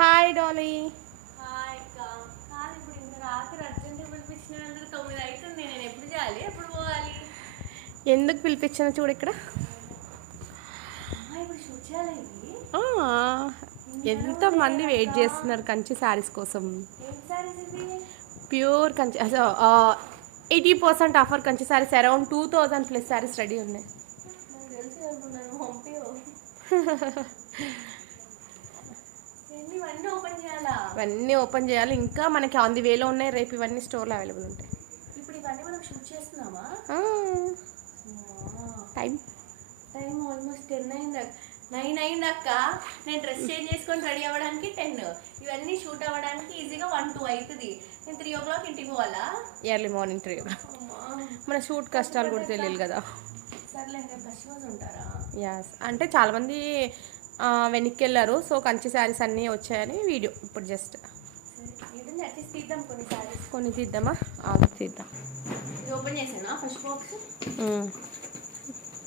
Hi Dolly ఎందుకు పిలిపించాను చూడు ఇక్కడ? ఆ, ఎంతమంది వెయిట్ చేస్తున్నారు కంచి శారీస్ కోసం? Pure Kanchi eighty percent offer Kanchi sarees around two thousand plus sarees ready ఉన్నాయి నాకు తెలుసు అనుకున్నాను పంపి ఏంటి ఇవన్నీ ఓపెన్ చేయాలా ఇవన్నీ ఓపెన్ చేయాలి. ఇంకా మనకి ఆన్ ది వేలో ఉన్నాయి. రేపు ఇవన్నీ స్టోర్లో అవైలబుల్ ఉంటాయి. ఇప్పుడు ఇవన్నీ మనం షూట్ చేస్తున్నామా? టైం. టైం ఆల్మోస్ట్ టెన్ అయింది. నైన్ అయింది అక్క. నేను డ్రెస్ చేంజ్ చేసుకొని రెడీ అవ్వడానికి టెన్. ఇవన్నీ షూట్ అవ్వడానికి ఈజీగా వన్ టూ అవుతుంది నేను త్రీ ఓ క్లాక్ ఇంటికి పోవాలా? ఎర్లీ మార్నింగ్ త్రీ అమ్మా. మన షూట్ కష్టాలు కూడా తెలియదు కదా. సర్లే కస్టమర్స్ ఉంటారా? యాస్ అంటే చాలామంది వెనక్కి వెళ్ళారు సో కంచి శారీస్ అన్నీ వచ్చాయని వీడియో. ఇప్పుడు జస్ట్ కొన్ని తీద్దామా? తీద్దాం. ఓపెన్ చేసానా ఫస్ట్ బాక్స్.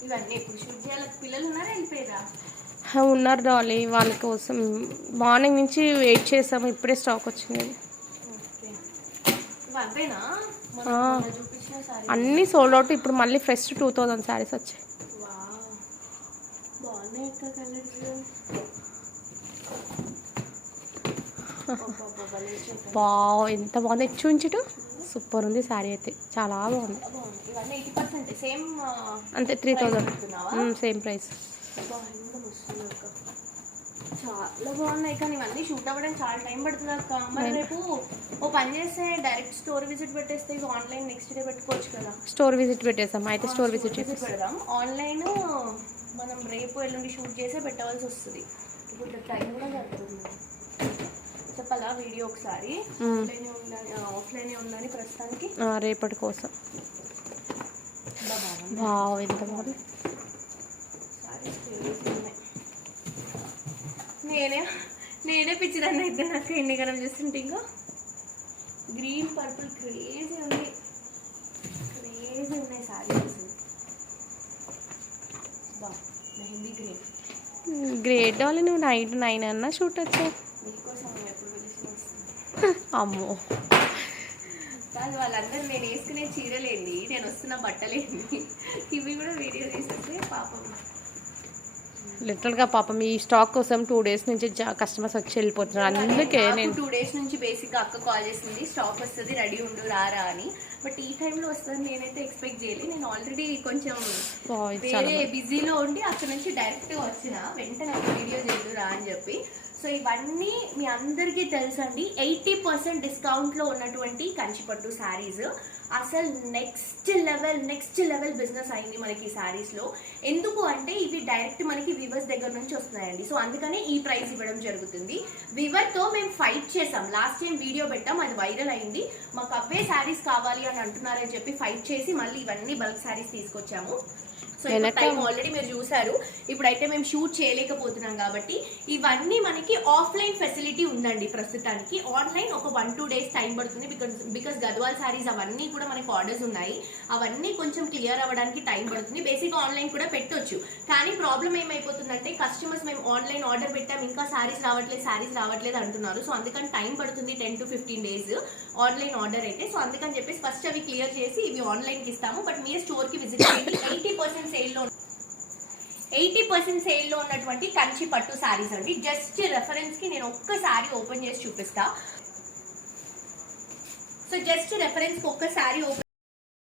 ఇవన్నీ ఇప్పుడు షూట్ చేయాలి. పిల్లలు ఉన్నారా? వెళ్ళిపోయారా? ఉన్నారు డాలీ. వాళ్ళ కోసం మార్నింగ్ నుంచి వెయిట్ చేసాము. ఇప్పుడే స్టాక్ వచ్చింది. అన్నీ సోల్డ్ అవుట్. ఇప్పుడు మళ్ళీ ఫ్రెష్ టూ థౌజండ్ శారీస్ వచ్చాయి. కలర్స్ బావ్ ఎంత బాగుంది. చూంచుటు సూపర్ ఉంది శారీ అయితే. చాలా బాగుంది. అంతే త్రీ థౌజండ్ సేమ్ ప్రైస్. చాలా బాగున్నాయి కానీ ఇవన్నీ షూట్ అవ్వడానికి చాలా టైం పడుతుంది అక్క. మరి రేపు ఓ పని చేస్తే డైరెక్ట్ స్టోర్ విజిట్ పెట్టేస్తే ఇవి ఆన్లైన్ నెక్స్ట్ డే పెట్టుకోవచ్చు కదా. స్టోర్ విజిట్ పెట్టేసాం అయితే స్టోర్ విజిట్ చేసేసాం. పెడదాం. ఆన్లైన్ మనం రేపు ఎల్లుండి షూట్ చేసే పెట్టవలసి వస్తుంది. ఇప్పుడు టైం కూడా జరుగుతుంది చెప్పాలా వీడియో ఒకసారి? ఆఫ్లైన్ ఉందని ఆఫ్లైన్ ఉందని ప్రస్తుతానికి. రేపటి కోసం. బాగుంది వావ్ ఎంత బాగుంది సారీస్ క్రేజీ ఉన్నాయి నేనే నేనే పిచ్చిదాన్ని అయితే నాకు ఎన్ని గనం చూస్తుంటే ఇంకా. గ్రీన్ పర్పుల్ క్రేజీ ఉంది క్రేజీ ఉన్నాయి సారీస్. మెహందీ గ్రీన్ గ్రేట్ డాలీ నువ్వు నైట్ నైన్ అన్నా షూట్ వచ్చావు. వస్తుంది అమ్మో. కాదు వాళ్ళందరూ నేను వేసుకునే చీరలేండి నేను వస్తున్న బట్టలేండి ఇవి కూడా వీడియో తీసేస్తే పాపం. లిటరల్గా పాపం ఈ స్టాక్ కోసం టూ డేస్ నుంచి కస్టమర్స్ వచ్చి వెళ్ళిపోతున్నారు. అందుకే నేను టూ డేస్ నుంచి బేసిక్గా అక్క కాల్ చేసింది స్టాక్ వస్తుంది రెడీ ఉండు రారా అని. బట్ ఈ టైంలో వస్తుంది నేనైతే ఎక్స్పెక్ట్ చేయలేదు. నేను ఆల్రెడీ కొంచెం వేరే బిజీలో ఉండి అక్కడ నుంచి డైరెక్ట్గా వచ్చిన వెంటనే వీడియో చేద్దురా అని చెప్పి. సో ఇవన్నీ మీ అందరికీ తెలుసండి. ఎయిటీ పర్సెంట్ డిస్కౌంట్లో ఉన్నటువంటి కంచిపట్టు శారీస్ అసలు next level next level business అయింది మనకి ఈ శారీస్లో. ఎందుకు అంటే ఇవి డైరెక్ట్ మనకి వివర్స్ దగ్గర నుంచి వస్తున్నాయండి. సో అందుకనే ఈ ప్రైస్ ఇవ్వడం జరుగుతుంది. వివర్తో మేము ఫైట్ చేసాం లాస్ట్ టైం వీడియో పెట్టాం అది వైరల్ అయింది. మాకు అవే శారీస్ కావాలి అని అంటున్నారని చెప్పి ఫైట్ చేసి మళ్ళీ ఇవన్నీ బల్క్ శారీస్ తీసుకొచ్చాము. సో టైం ఆల్రెడీ మీరు చూసారు ఇప్పుడైతే మేము షూట్ చేయలేకపోతున్నాం కాబట్టి ఇవన్నీ మనకి ఆఫ్లైన్ ఫెసిలిటీ ఉందండి ప్రస్తుతానికి. ఆన్లైన్ ఒక వన్ టూ డేస్ టైం పడుతుంది బికాస్ బికాస్ గద్వాల్ సారీస్ అవన్నీ కూడా మనకి ఆర్డర్స్ ఉన్నాయి. అవన్నీ కొంచెం క్లియర్ అవ్వడానికి టైం పడుతుంది. బేసిక్ ఆన్లైన్ కూడా పెట్టొచ్చు. కానీ ప్రాబ్లం ఏమైపోతుందంటే కస్టమర్స్ మేము ఆన్లైన్ ఆర్డర్ పెట్టాం. ఇంకా సారీస్ రావట్లేదు సారీస్ రావట్లేదు అంటున్నారు. సో అందుకని టైం పడుతుంది ten to fifteen days online order అయితే. సో అందుకని చెప్పేసి ఫస్ట్ అవి క్లియర్ చేసి ఇవి ఆన్లైన్కి ఇస్తాము. బట్ మీరు స్టోర్కి విజిట్ చేయండి. ఎయిటీ పర్సెంట్ సేల్లో ఎయిటీ పర్సెంట్ సేల్లో ఉన్నటువంటి కంచి పట్టు శారీస్ అండి. జస్ట్ రెఫరెన్స్కి నేను ఒక్క శారీ ఓపెన్ చేసి చూపిస్తా. సో జస్ట్ రెఫరెన్స్కి ఒక్క శారీ ఓపెన్